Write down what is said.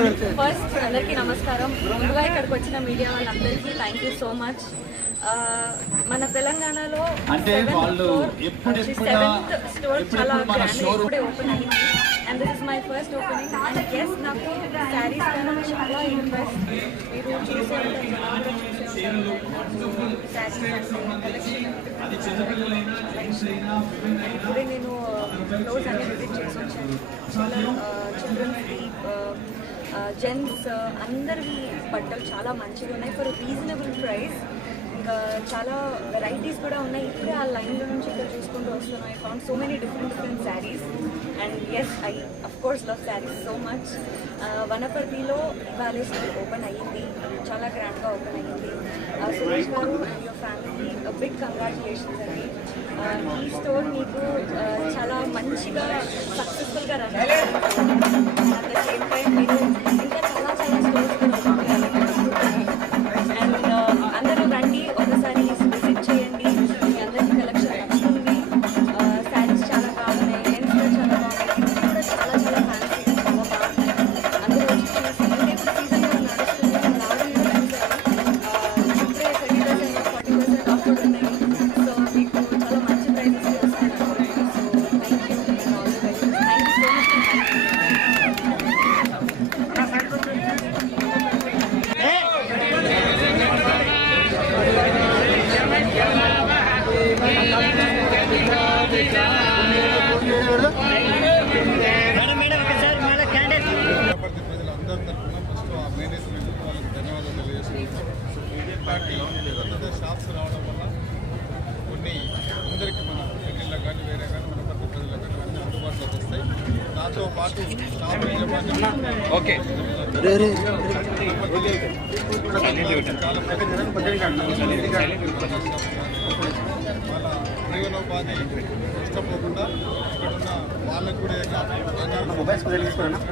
First అందరికీ నమస్కారం. ముందుగా ఇక్కడికి వచ్చిన మీడియా వాళ్ళందరికీ థ్యాంక్ యూ సో మచ్. మన తెలంగాణలో సెవెంత్ స్టోర్ చాలా ఇప్పుడే ఓపెన్ అయింది and this is my first opening. And yes, నాకు శారీస్ పైన చాలా ఇంట్రెస్ట్. మీరు చూసే ఉంటారు, ఇప్పుడే నేను క్లోజ్ అన్ని విజిట్ చేసి వచ్చాను. చాలా చిల్డ్రన్స్కి, జెంట్స్ అందరివి బట్టలు చాలా మంచిగా ఉన్నాయి ఫర్ రీజనబుల్ ప్రైస్. ఇంకా చాలా వెరైటీస్ కూడా ఉన్నాయి. ఇప్పుడే ఆ లైన్లో నుంచి ఇక్కడ చూసుకుంటూ వస్తున్నాను. I found so many different saris and yes, I of course love saris so much. వనపర్తిలో ఇవాళ స్టోర్ ఓపెన్ అయ్యింది, చాలా గ్రాండ్గా ఓపెన్ అయ్యింది. Suresh garu and your family big congratulations అండి. ఈ స్టోర్ మీకు చాలా మంచిగా సక్సెస్ఫుల్గా run at the same time మీరు ఇంకా చాలా స్టోర్స్ అండ్ అందరూ రండి, ఒకసారి విజిట్ చేయండి. మీ అందరికీ కలెక్షన్ నచ్చుతుంది. శారీస్ చాలా బాగున్నాయి, లెన్స్ కూడా చాలా బాగున్నాయి, కూడా చాలా చాలా ఫ్యాన్సీగా చాలా బాగున్నాయి. అందరూ వచ్చి చూసి అంటే ఇప్పుడు సీజన్ కూడా నడుస్తుంది. రావడం కూడా చూసారు. ఇప్పుడే 30% 40% ఆఫర్ ఉన్నాయి. సో మీకు చాలా మంచి ప్రైజెస్ వస్తాయి. So thank you and all the best. Thank you so much. Shops రావడం వల్ల కొన్ని అందరికీ మన పెళ్ళిళ్ళకి కానీ వేరే కానీ మన ప్రతి ప్రజలకు కానీ అన్నీ అందుబాటులోకి వస్తాయి. దాంతో పాటు షాప్ యజమాని వాళ్ళ జీవనోపాధి ఇష్టపోకుండా ఇక్కడ ఉన్న వాళ్ళకు కూడా తీసుకుంటా